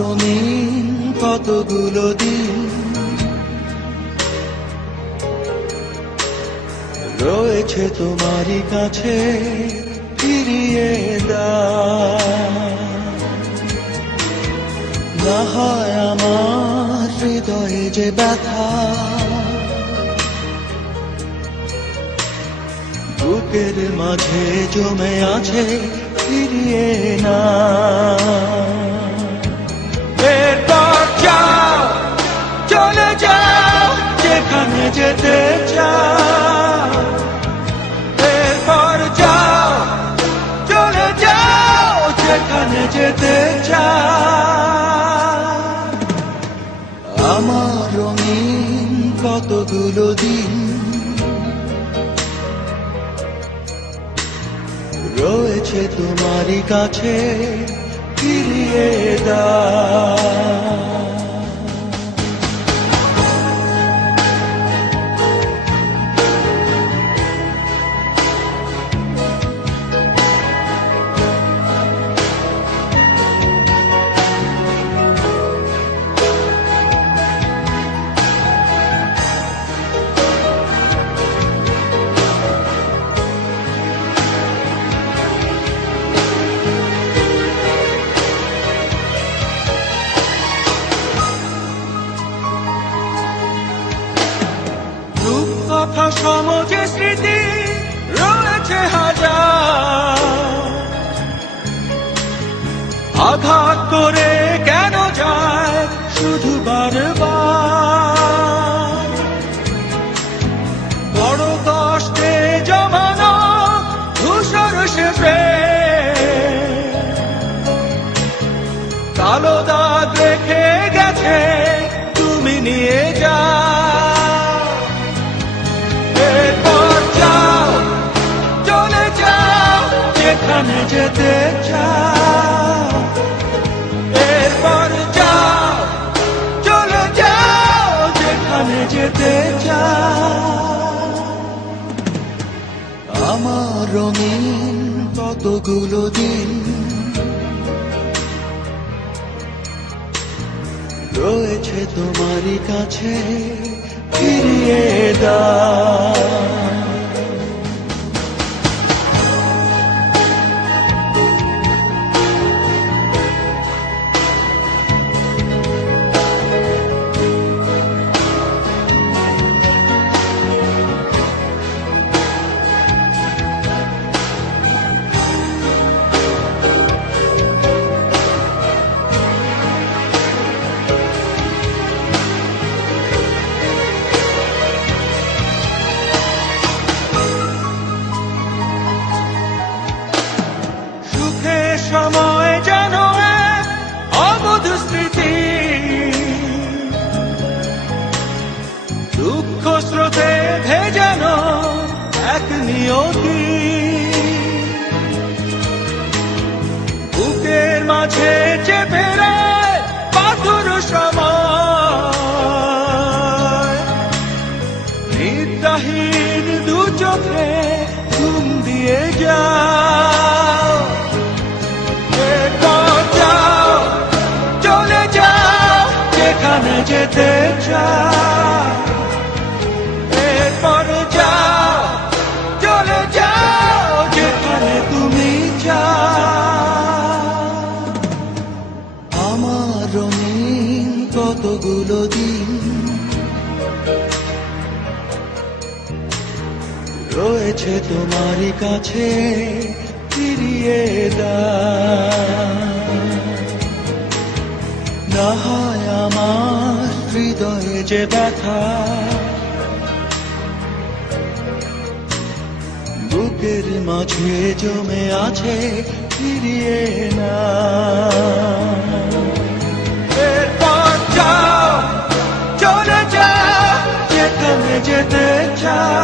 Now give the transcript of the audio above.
রঙিন কতগুলো দিন রয়েছে তোমারই কাছে, ফিরিয়ে দাও। না হয় আমার হৃদয়ে যে ব্যথা বুকের মাঝে জমে আছে, ফিরিয়ে না। এরপর যাও, চলে যাও যেখানে যেতে চাও। এরপর যাও, চলে যাও যেখানে যেতে চাও। আমার রঙিন কতগুলো দিন রয়েছে তোমারই কাছে, ফিরিয়ে দাও। কথা সমাজে স্মৃতি রয়েছে হাজার, আঘাত করে কেন যায় শুধু বারবার। বড় কষ্টে জমানো ধূসর সে প্রেম কালো দাগ রেখে গেছে, তুমি নিয়ে যাও। যেখানে যেতে চাও। এরপর যাও, চলে যাও যেখানে যেতে চাও। আমার রঙিন কতগুলো দিন রয়েছে তোমারই কাছে, ফিরিয়ে দাও। সময় যেন এক অবধ স্মৃতি, দুঃখ স্রোতে ভেজানো এক নিয়তি। বুকের মাঝে চেপে রায় পাথর সময়, নিদ্রাহীন দু চোখে ঘুম দিয়ে যাও। যেখানে যেতে চাও। এরপর যাও, চলে যাও যেখানে তুমি চাও। আমার রঙিন কতগুলো দিন রয়েছে তোমারই কাছে, ফিরিয়ে দাও। না হয় আমার হৃদয়ে যে ব্যথা বুকের মাঝে জমে আছে, ফিরিয়ে না। এরপর যাও, চলে যাও যেখানে যেতে চাও।